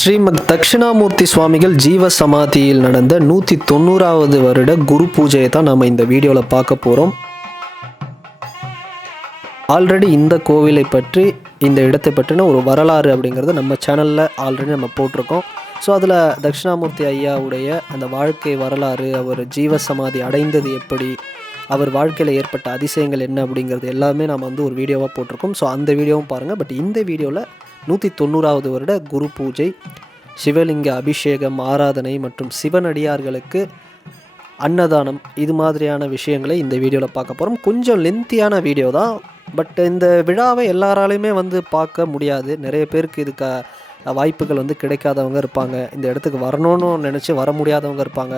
ஸ்ரீமத் தட்சிணாமூர்த்தி சுவாமிகள் ஜீவ சமாதியில் நடந்த 190வது வருட குரு பூஜையை தான் நம்ம இந்த வீடியோவில் பார்க்க போகிறோம். ஆல்ரெடி இந்த கோவிலை பற்றி, இந்த இடத்தை பற்றின ஒரு வரலாறு அப்படிங்கிறது நம்ம சேனலில் ஆல்ரெடி நம்ம போட்டிருக்கோம். ஸோ அதில் தட்சிணாமூர்த்தி ஐயாவுடைய அந்த வாழ்க்கை வரலாறு, அவர் ஜீவ சமாதி அடைந்தது எப்படி, அவர் வாழ்க்கையில் ஏற்பட்ட அதிசயங்கள் என்ன அப்படிங்கிறது எல்லாமே நம்ம ஒரு வீடியோவாக போட்டிருக்கோம். ஸோ அந்த வீடியோவும் பாருங்கள். பட் இந்த வீடியோவில் 190வது வருட குரு பூஜை, சிவலிங்க அபிஷேகம், ஆராதனை மற்றும் சிவனடியார்களுக்கு அன்னதானம், இது மாதிரியான விஷயங்களை இந்த வீடியோவில் பார்க்க போகிறோம். கொஞ்சம் லென்த்தியான வீடியோ தான். பட் இந்த விழாவை எல்லாராலையுமே பார்க்க முடியாது. நிறைய பேருக்கு இதுக்கு வாய்ப்புகள் கிடைக்காதவங்க இருப்பாங்க. இந்த இடத்துக்கு வரணும்னு நினச்சி வர முடியாதவங்க இருப்பாங்க.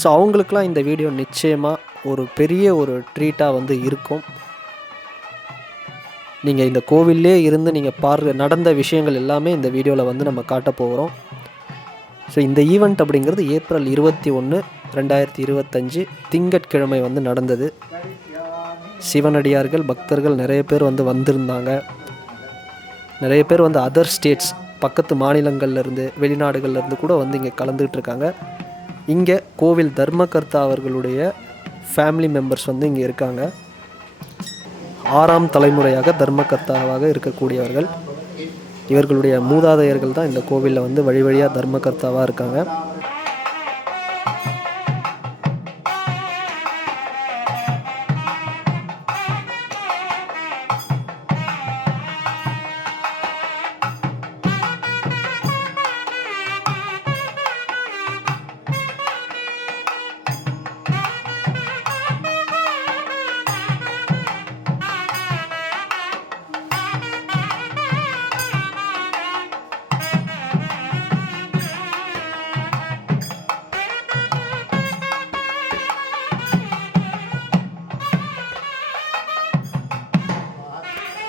ஸோ அவங்களுக்கெல்லாம் இந்த வீடியோ நிச்சயமாக ஒரு பெரிய ஒரு ட்ரீட்டாக இருக்கும். நீங்கள் இந்த கோவிலே இருந்து நீங்கள் நடந்த விஷயங்கள் எல்லாமே இந்த வீடியோவில் நம்ம காட்ட போகிறோம். ஸோ இந்த ஈவெண்ட் அப்படிங்கிறது ஏப்ரல் 21, 2025 திங்கட்கிழமை நடந்தது. சிவனடியார்கள், பக்தர்கள் நிறைய பேர் வந்திருந்தாங்க. நிறைய பேர் அதர் ஸ்டேட்ஸ், பக்கத்து மாநிலங்கள்லேருந்து, வெளிநாடுகள்லேருந்து கூட இங்கே கலந்துக்கிட்டு இருக்காங்க. இங்கே கோவில் தர்மகர்த்தா அவர்களுடைய ஃபேமிலி மெம்பர்ஸ் இங்கே இருக்காங்க. 6ஆம் தலைமுறையாக தர்மகர்த்தாவாக இருக்கக்கூடியவர்கள். இவர்களுடைய மூதாதையர்கள் தான் இந்த கோவிலில் வழி வழியாக தர்மகர்த்தாவாக இருக்காங்க.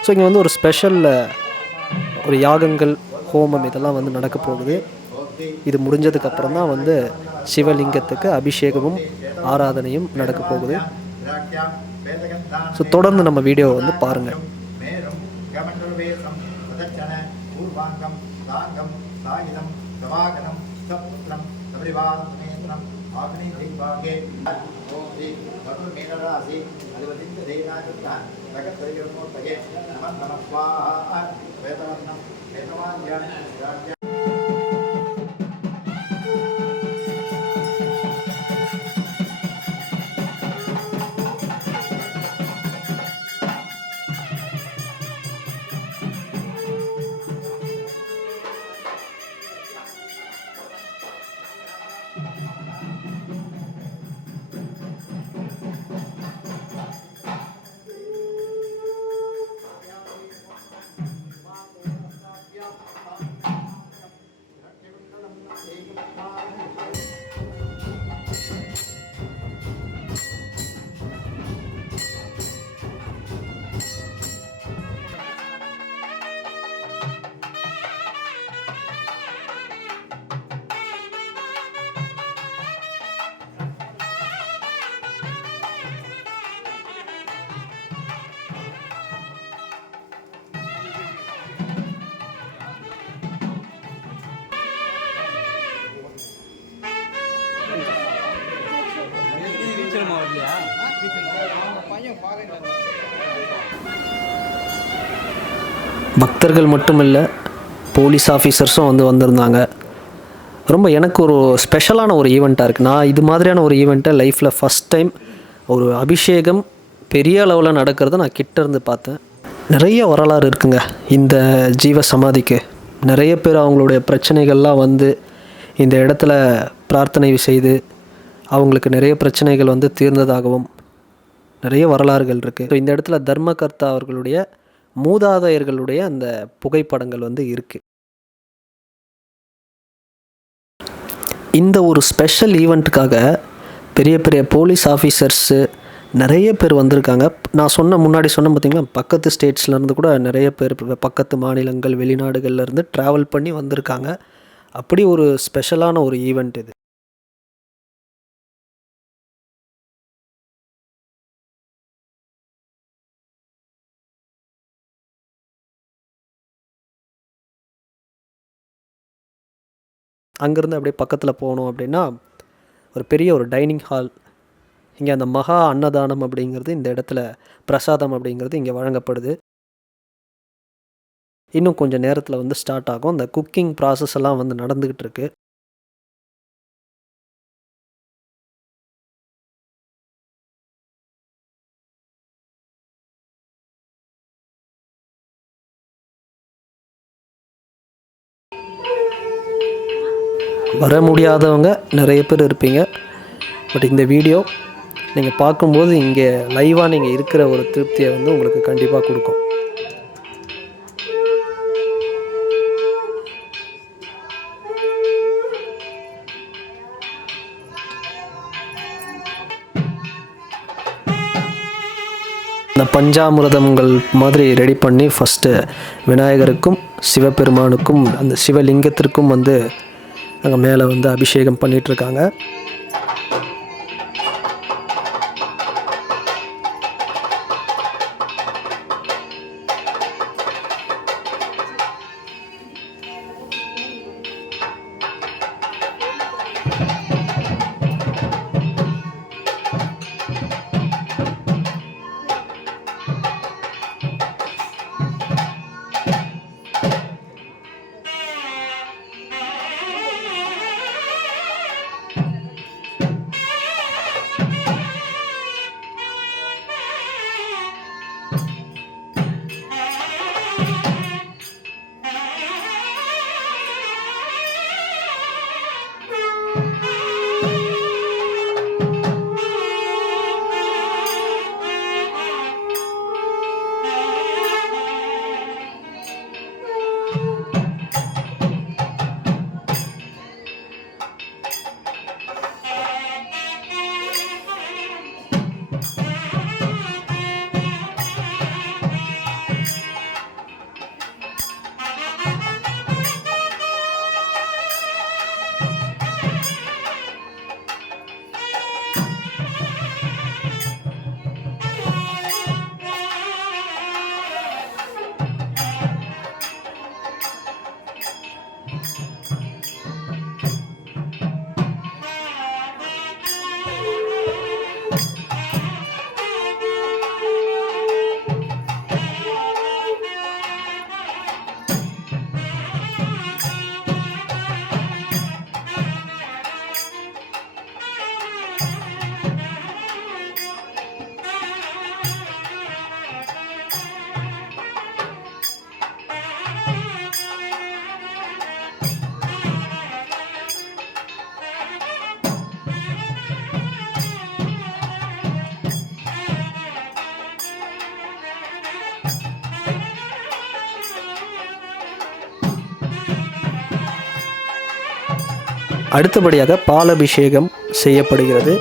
ஸோ இங்கே ஒரு ஸ்பெஷல் ஒரு யாகங்கள், ஹோமம் இதெல்லாம் நடக்க போகுது. இது முடிஞ்சதுக்கப்புறம் தான் சிவலிங்கத்துக்கு அபிஷேகமும் ஆராதனையும் நடக்க போகுது. ஸோ தொடர்ந்து நம்ம வீடியோவை பாருங்கள். பக்தர்கள் மட்டும் இல்லை, போலீஸ் ஆஃபீஸர்ஸும் வந்திருந்தாங்க. ரொம்ப எனக்கு ஒரு ஸ்பெஷலான ஒரு ஈவெண்ட்டாக இருக்குது. நான் இது மாதிரியான ஒரு ஈவெண்ட்டை லைஃப்பில் ஃபஸ்ட் டைம், ஒரு அபிஷேகம் பெரிய அளவில் நடக்கிறத நான் கிட்ட இருந்து பார்த்தேன். நிறைய வரலாறு இருக்குங்க இந்த ஜீவ சமாதிக்கு. நிறைய பேர் அவங்களுடைய பிரச்சனைகள்லாம் இந்த இடத்துல பிரார்த்தனை செய்து அவங்களுக்கு நிறைய பிரச்சனைகள் தீர்ந்ததாகவும் நிறைய வரலாறுகள் இருக்குது. ஸோ இந்த இடத்துல தர்மகர்த்தா அவர்களுடைய மூதாதையர்களுடைய அந்த புகைப்படங்கள் இருக்குது. இந்த ஒரு ஸ்பெஷல் ஈவெண்ட்டுக்காக பெரிய பெரிய போலீஸ் ஆஃபீஸர்ஸு நிறைய பேர் வந்திருக்காங்க. நான் முன்னாடி சொன்னேன் பார்த்திங்களா, பக்கத்து ஸ்டேட்ஸ்லேருந்து கூட நிறைய பேர், பக்கத்து மாநிலங்கள், வெளிநாடுகள்லேருந்து ட்ராவல் பண்ணி வந்திருக்காங்க. அப்படி ஒரு ஸ்பெஷலான ஒரு ஈவெண்ட் இது. அங்கேருந்து அப்படியே பக்கத்தில் போனோம் அப்படின்னா ஒரு பெரிய ஒரு டைனிங் ஹால். இங்கே அந்த மகா அன்னதானம் அப்படிங்கிறது இந்த இடத்துல பிரசாதம் அப்படிங்கிறது இங்கே வழங்கப்படுது. இன்னும் கொஞ்சம் நேரத்தில் வந்து ஸ்டார்ட் ஆகும். அந்த குக்கிங் ப்ராசஸ் எல்லாம் வந்து நடந்துக்கிட்டு இருக்கு. வர முடியாதவங்க நிறைய பேர் இருப்பீங்க. பட் இந்த வீடியோ நீங்கள் பார்க்கும்போது இங்கே லைவாக நீங்கள் இருக்கிற ஒரு திருப்தியை வந்து உங்களுக்கு கண்டிப்பாக கொடுக்கும். இந்த பஞ்சாமிரதங்கள் மாதிரி ரெடி பண்ணி ஃபஸ்ட்டு விநாயகருக்கும் சிவபெருமானுக்கும் அந்த சிவலிங்கத்திற்கும் வந்து அங்கே மேலே வந்து அபிஷேகம் பண்ணிகிட்ருக்காங்க. அடுத்தபடியாக பாலபிஷேகம் செய்யப்படுகிறது.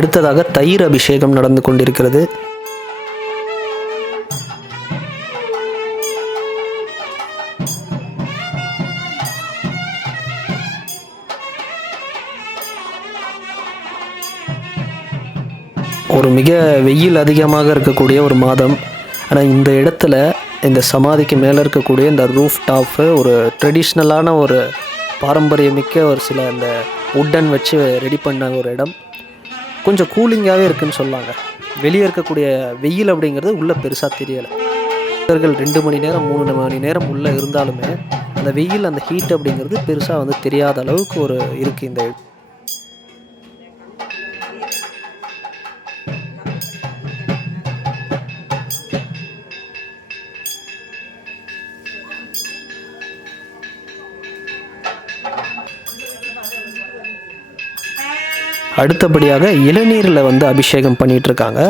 அடுத்ததாக தயிர் அபிஷேகம் நடந்து கொண்டிருக்கிறது. ஒரு மிக வெயில் அதிகமாக இருக்கக்கூடிய ஒரு மாதம். ஆனால் இந்த இடத்துல இந்த சமாதிக்கு மேலே இருக்கக்கூடிய இந்த ரூஃப் டாப்பு ஒரு ட்ரெடிஷ்னலான ஒரு பாரம்பரியமிக்க ஒரு சில அந்த உட்டன் வச்சு ரெடி பண்ண ஒரு இடம். கொஞ்சம் கூலிங்காகவே இருக்குதுன்னு சொல்லாங்க. வெளியே இருக்கக்கூடிய வெயில் அப்படிங்கிறது உள்ளே பெருசாக தெரியலை. பக்தர்கள் 2 மணி நேரம் 3 மணி நேரம் உள்ளே இருந்தாலுமே அந்த வெயில் அந்த ஹீட் அப்படிங்கிறது பெருசாக வந்து தெரியாத அளவுக்கு ஒரு இருக்குது இந்த இடம். அடுத்தபடியாக இளநீரில் வந்து அபிஷேகம் பண்ணிகிட்ருக்காங்க.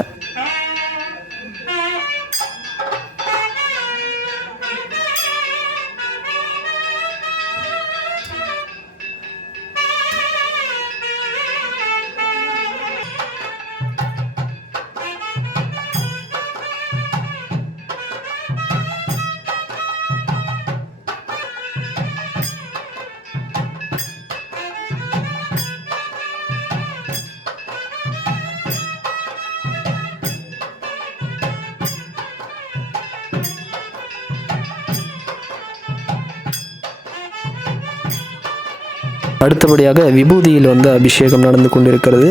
அடுத்தபடியாக விபூதியில் வந்து அபிஷேகம் நடந்து கொண்டிருக்கிறது.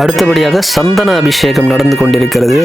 அடுத்தபடியாக சந்தன அபிஷேகம் நடந்து கொண்டிருக்கிறது.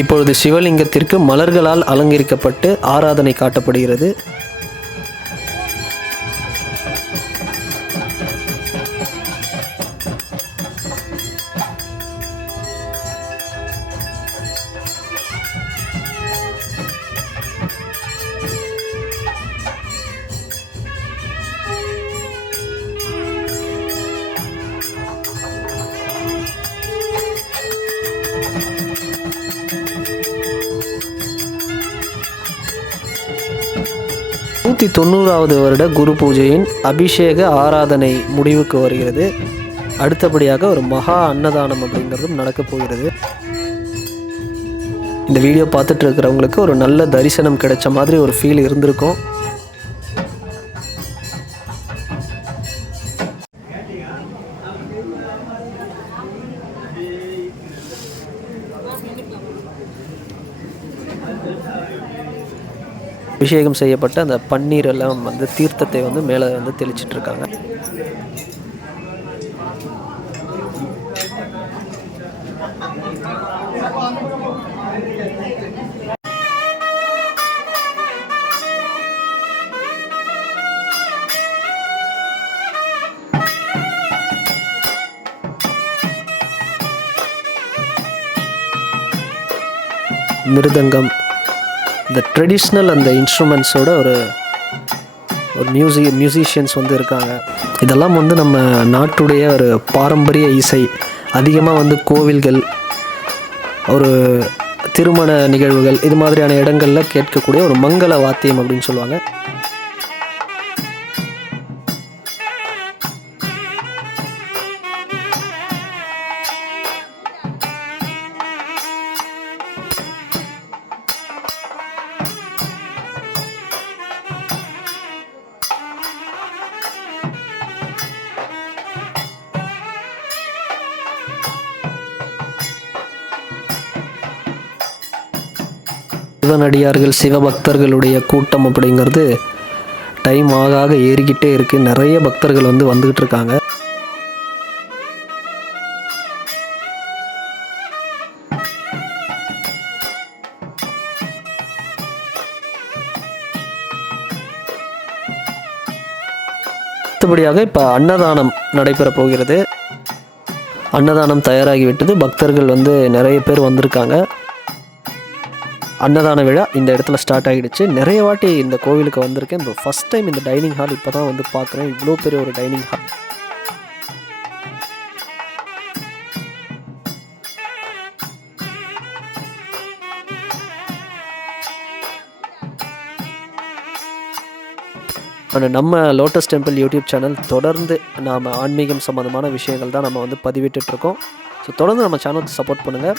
இப்பொழுது சிவலிங்கத்திற்கு மலர்களால் அலங்கரிக்கப்பட்டு ஆராதனை காட்டப்படுகிறது. நூற்றி 90வது வருட குரு பூஜையின் அபிஷேக ஆராதனை முடிவுக்கு வருகிறது. அடுத்தபடியாக ஒரு மகா அன்னதானம் அப்படிங்கிறதும் நடக்கப் போகிறது. இந்த வீடியோ பார்த்துட்டு இருக்கிறவங்களுக்கு ஒரு நல்ல தரிசனம் கிடைச்ச மாதிரி ஒரு ஃபீல் இருந்திருக்கும். அபிஷேகம் செய்யப்பட்ட அந்த பன்னீர் எல்லாம் வந்து தீர்த்தத்தை வந்து மேலே வந்து தெளிச்சிட்ருக்காங்க. மிருதங்கம், இந்த ட்ரெடிஷ்னல் அந்த இன்ஸ்ட்ருமெண்ட்ஸோட ஒரு மியூசிஷியன்ஸ் வந்து இருக்காங்க. இதெல்லாம் வந்து நம்ம நாட்டுடைய ஒரு பாரம்பரிய இசை. அதிகமாக வந்து கோவில்கள், ஒரு திருமண நிகழ்வுகள், இது மாதிரியான இடங்களில் கேட்கக்கூடிய ஒரு மங்கள வாத்தியம் அப்படின்னு சொல்லுவாங்க. சிவனடியார்கள், சிவபக்தர்களுடைய கூட்டம் அப்படிங்கிறது டைம் ஆக ஏறிக்கிட்டே இருக்குது. நிறைய பக்தர்கள் வந்து வந்துக்கிட்டு இருக்காங்க. அடுத்தபடியாக இப்போ அன்னதானம் நடைபெற போகிறது. அன்னதானம் தயாராகிவிட்டது. பக்தர்கள் வந்து நிறைய பேர் வந்திருக்காங்க. அன்னதான விழா இந்த இடத்துல ஸ்டார்ட் ஆகிடுச்சு. நிறைய வாட்டி இந்த கோவிலுக்கு வந்திருக்கேன். இப்போ ஃபஸ்ட் டைம் இந்த டைனிங் ஹால் இப்போ தான் வந்து பார்க்குறேன். இவ்வளோ பெரிய ஒரு டைனிங் ஹால். நம்ம லோட்டஸ் டெம்பிள் யூடியூப் சேனல் தொடர்ந்து நாம் ஆன்மீகம் சம்மந்தமான விஷயங்கள் தான் நம்ம வந்து பதிவிட்டுருக்கோம். ஸோ தொடர்ந்து நம்ம சேனலுக்கு சப்போர்ட் பண்ணுங்கள்.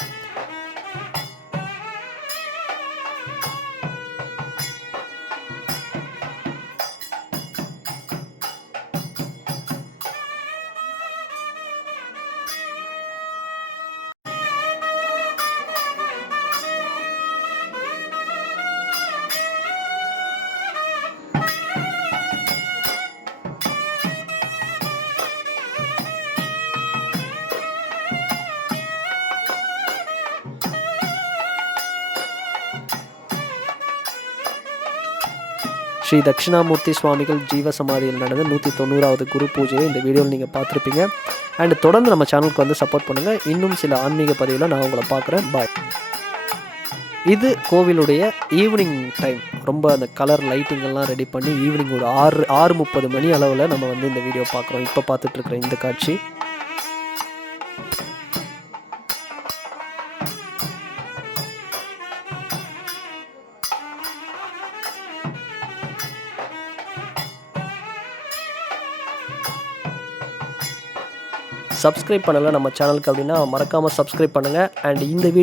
ஸ்ரீ தட்சிணாமூர்த்தி சுவாமிகள் ஜீவ சமாதியில் நடந்த 190வது குரு பூஜையை இந்த வீடியோவில் நீங்கள் பார்த்துருப்பீங்க. அண்ட் தொடர்ந்து நம்ம சேனலுக்கு வந்து சப்போர்ட் பண்ணுங்கள். இன்னும் சில ஆன்மீக பதிவில் நான் உங்களை பார்க்குறேன். பாய். இது கோவிலுடைய ஈவினிங் டைம். ரொம்ப அந்த கலர் லைட்டிங்கெல்லாம் ரெடி பண்ணி ஈவினிங் ஒரு 6:30 மணி அளவில் நம்ம வந்து இந்த வீடியோ பார்க்குறோம். இப்போ பார்த்துட்ருக்குற இந்த காட்சி. சப்ஸ்கிரைப் பண்ணலை நம்ம சேனலுக்கு அப்படின்னா மறக்காமல் சப்ஸ்கிரைப் பண்ணுங்கள். அண்ட் இந்த